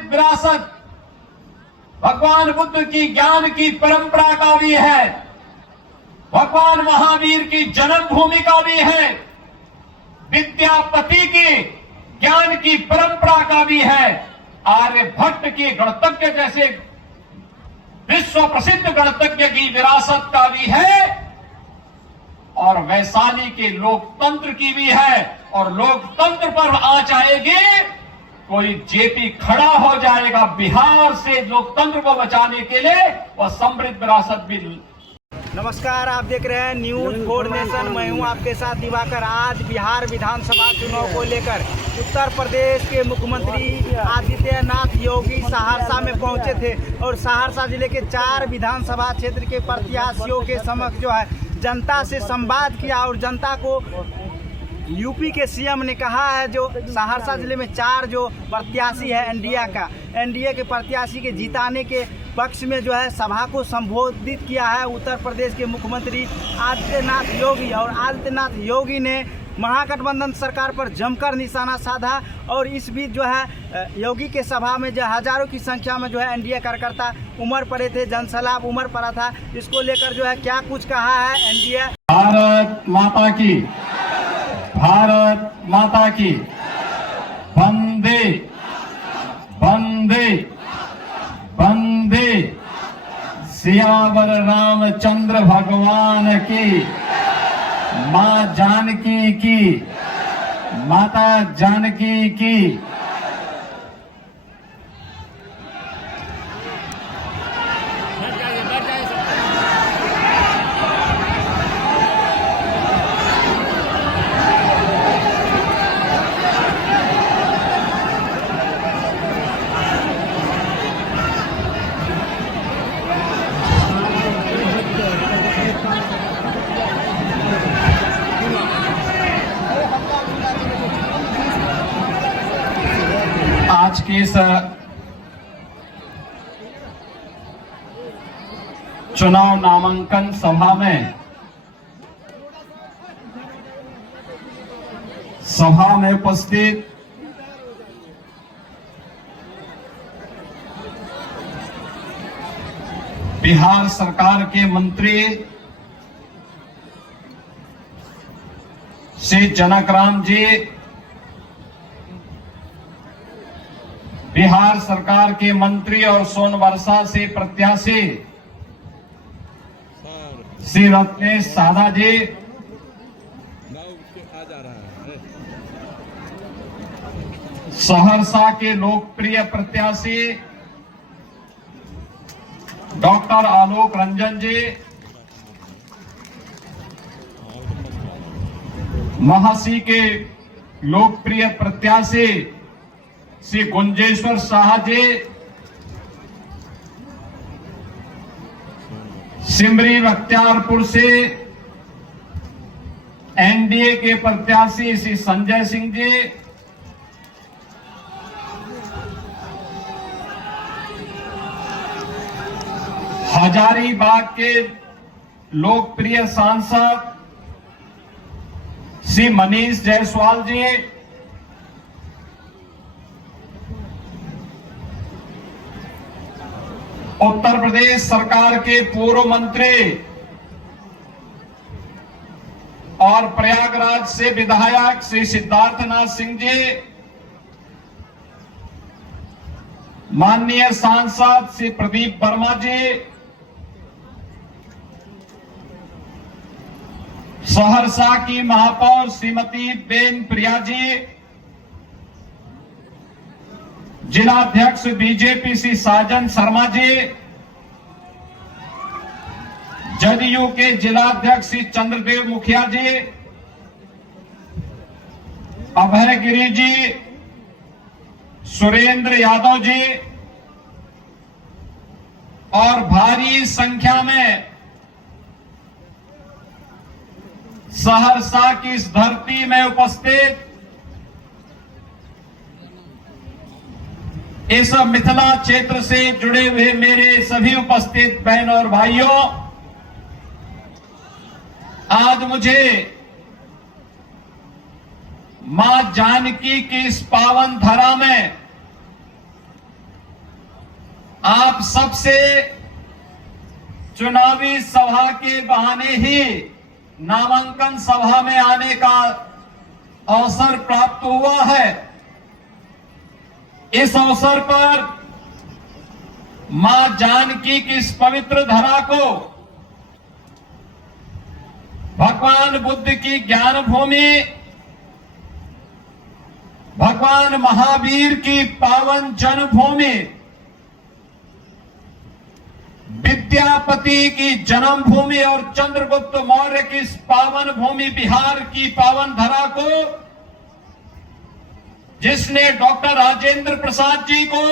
समृद्ध विरासत भगवान बुद्ध की ज्ञान की परंपरा का भी है, भगवान महावीर की जन्मभूमि का भी है, विद्यापति की ज्ञान की परंपरा का भी है, आर्यभट्ट की गणतज्ञ जैसे विश्व प्रसिद्ध गणतज्ञ की विरासत का भी है, और वैशाली के लोकतंत्र की भी है। और लोकतंत्र पर आ जाएगी, कोई जेपी खड़ा हो जाएगा बिहार से लोकतंत्र को बचाने के लिए, वह समृद्ध विरासत भी। नमस्कार, आप देख रहे हैं न्यूज 4 नेशन। मैं हूं आपके साथ दिवाकर। आज बिहार विधानसभा चुनाव को लेकर उत्तर प्रदेश के मुख्यमंत्री आदित्यनाथ योगी सहरसा में पहुंचे थे और सहरसा जिले के 4 विधानसभा क्षेत्र के प्रत्याशियों के समक्ष जो है जनता से संवाद किया। और जनता को यूपी के सीएम ने कहा है, जो सहरसा जिले में 4 जो प्रत्याशी है एनडीए के प्रत्याशी के जिताने के पक्ष में जो है सभा को संबोधित किया है उत्तर प्रदेश के मुख्यमंत्री आदित्यनाथ योगी। और आदित्यनाथ योगी ने महागठबंधन सरकार पर जमकर निशाना साधा। और इस बीच जो है योगी के सभा में जो हजारों की संख्या में जो है एनडीए कार्यकर्ता उमड़ पड़े थे, जनसैलाब उमड़ पड़ा था। इसको लेकर जो है क्या कुछ कहा है एनडीए। भारत माता की, भारत माता की, वंदे वंदे वंदे, सियावर रामचंद्र भगवान की, माँ जानकी की, माता जानकी की। आज के इस चुनाव नामांकन सभा में उपस्थित बिहार सरकार के मंत्री श्री जनकराम जी, बिहार सरकार के मंत्री और सोनवर्षा से प्रत्याशी श्री रत्नेश साधा जी, सहरसा के लोकप्रिय प्रत्याशी डॉक्टर आलोक रंजन जी, महासी के लोकप्रिय प्रत्याशी श्री गुंजेश्वर शाह जी, सिमरी बख्तियारपुर से एनडीए के प्रत्याशी श्री संजय सिंह जी, हजारीबाग के लोकप्रिय सांसद श्री मनीष जायसवाल जी, उत्तर प्रदेश सरकार के पूर्व मंत्री और प्रयागराज से विधायक श्री सिद्धार्थनाथ सिंह जी, माननीय सांसद श्री प्रदीप वर्मा जी, सहरसा की महापौर श्रीमती बेन प्रिया जी, जिलाध्यक्ष बीजेपी श्री साजन शर्मा जी, जदयू के जिलाध्यक्ष श्री चंद्रदेव मुखिया जी, अभय गिरी जी, सुरेंद्र यादव जी, और भारी संख्या में सहरसा की इस धरती में उपस्थित इस मिथिला क्षेत्र से जुड़े हुए मेरे सभी उपस्थित बहनों और भाइयों, आज मुझे मां जानकी की इस पावन धरा में आप सबसे चुनावी सभा के बहाने ही नामांकन सभा में आने का अवसर प्राप्त हुआ है। इस अवसर पर मां जानकी की इस पवित्र धरा को भगवान बुद्ध की ज्ञान भूमि, भगवान महावीर की पावन जन्मभूमि, विद्यापति की जन्मभूमि और चंद्रगुप्त मौर्य की इस पावन भूमि बिहार की पावन धरा को, जिसने डॉक्टर राजेंद्र प्रसाद जी को,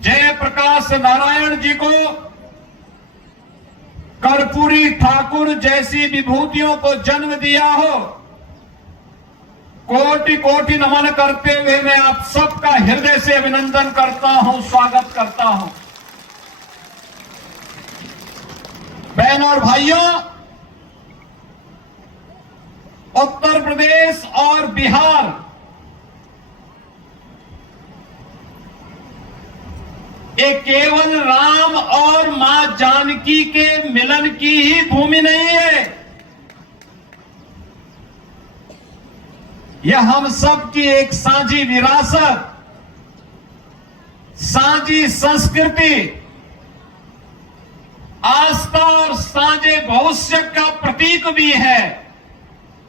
जयप्रकाश नारायण जी को, कर्पूरी ठाकुर जैसी विभूतियों को जन्म दिया हो, कोटि कोटि नमन करते हुए मैं आप सबका हृदय से अभिनंदन करता हूं, स्वागत करता हूं। बहनों और भाइयों, उत्तर प्रदेश और बिहार ये केवल राम और मां जानकी के मिलन की ही भूमि नहीं है, यह हम सब की एक साझी विरासत, साझी संस्कृति, आस्था और साझे भविष्य का प्रतीक भी है।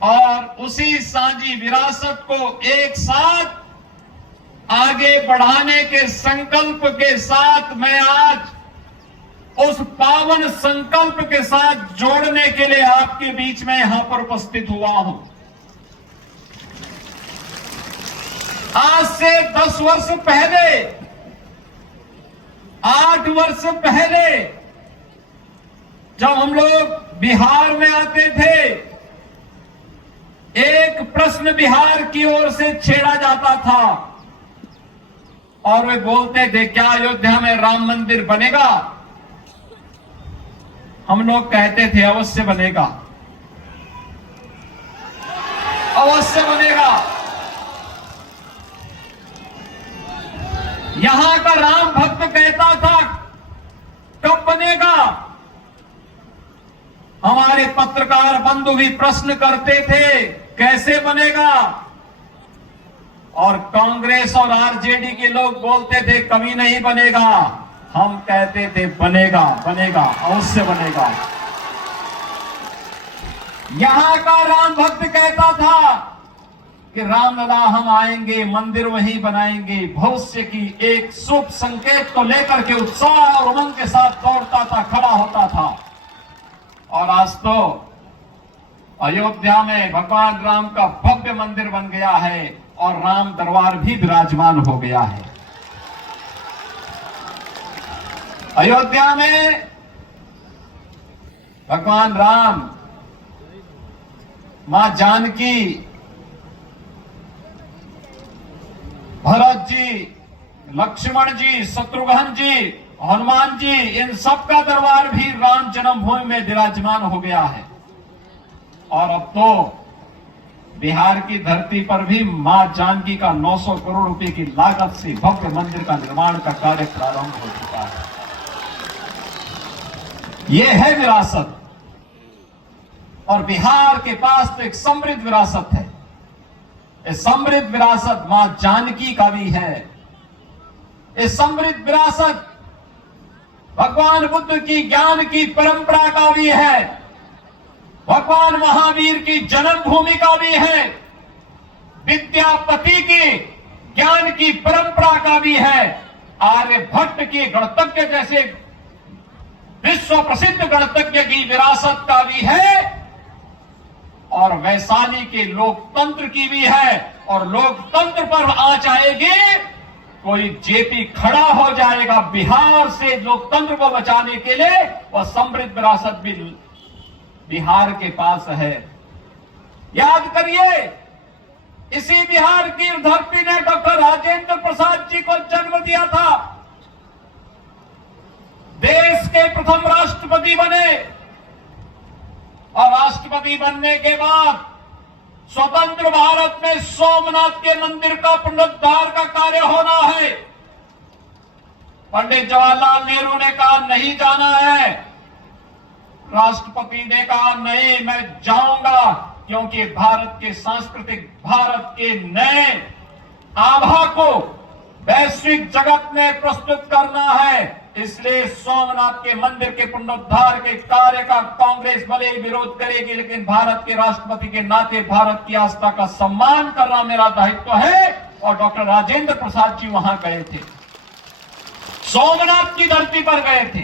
और उसी साझी विरासत को एक साथ आगे बढ़ाने के संकल्प के साथ मैं आज उस पावन संकल्प के साथ जोड़ने के लिए आपके बीच में यहां पर उपस्थित हुआ हूं। आज से 10 वर्ष पहले, 8 वर्ष पहले जब हम लोग बिहार में आते थे, एक प्रश्न बिहार की ओर से छेड़ा जाता था और वे बोलते थे, क्या अयोध्या में राम मंदिर बनेगा? हम लोग कहते थे अवश्य बनेगा, अवश्य बनेगा। यहां का राम भक्त कहता था कब बनेगा? हमारे पत्रकार बंधु भी प्रश्न करते थे कैसे बनेगा? और कांग्रेस और आरजेडी के लोग बोलते थे कभी नहीं बनेगा। हम कहते थे बनेगा, बनेगा, अवश्य बनेगा। यहां का राम भक्त कहता था कि रामलला हम आएंगे, मंदिर वहीं बनाएंगे। भविष्य की एक शुभ संकेत को लेकर के उत्साह और उमंग के साथ दौड़ता था, खड़ा होता था। और आज तो अयोध्या में भगवान राम का भव्य मंदिर बन गया है और राम दरबार भी विराजमान हो गया है। अयोध्या में भगवान राम, मां जानकी, भरत जी, लक्ष्मण जी, शत्रुघ्न जी, हनुमान जी, इन सब का दरबार भी राम जन्मभूमि में विराजमान हो गया है। और अब तो बिहार की धरती पर भी मां जानकी का 900 करोड़ रुपए की लागत से भव्य मंदिर का निर्माण का कार्य प्रारंभ हो चुका है। यह है विरासत, और बिहार के पास तो एक समृद्ध विरासत है। ये समृद्ध विरासत मां जानकी का भी है। ये समृद्ध विरासत भगवान बुद्ध की ज्ञान की परंपरा का भी है, भगवान महावीर की जन्मभूमि का भी है, विद्यापति की ज्ञान की परंपरा का भी है, आर्यभट्ट की गणतज्ञ जैसे विश्व प्रसिद्ध गणतज्ञ की विरासत का भी है, और वैशाली के लोकतंत्र की भी है। और लोकतंत्र पर आ जाएगी, कोई जेपी खड़ा हो जाएगा बिहार से लोकतंत्र को बचाने के लिए। वह समृद्ध विरासत भी बिहार के पास है। याद करिए, इसी बिहार की धरती ने डॉक्टर राजेंद्र प्रसाद जी को जन्म दिया था। देश के प्रथम राष्ट्रपति बने, और राष्ट्रपति बनने के बाद स्वतंत्र भारत में सोमनाथ के मंदिर का पुनरुद्धार का कार्य होना है। पंडित जवाहरलाल नेहरू ने कहा नहीं जाना है, राष्ट्रपति ने कहा नहीं मैं जाऊंगा, क्योंकि भारत के सांस्कृतिक, भारत के नए आभा को वैश्विक जगत में प्रस्तुत करना है। इसलिए सोमनाथ के मंदिर के पुनरुद्धार के कार्य का कांग्रेस भले ही विरोध करेगी, लेकिन भारत के राष्ट्रपति के नाते भारत की आस्था का सम्मान करना मेरा दायित्व है। और डॉक्टर राजेंद्र प्रसाद जी वहां गए थे, सोमनाथ की धरती पर गए थे।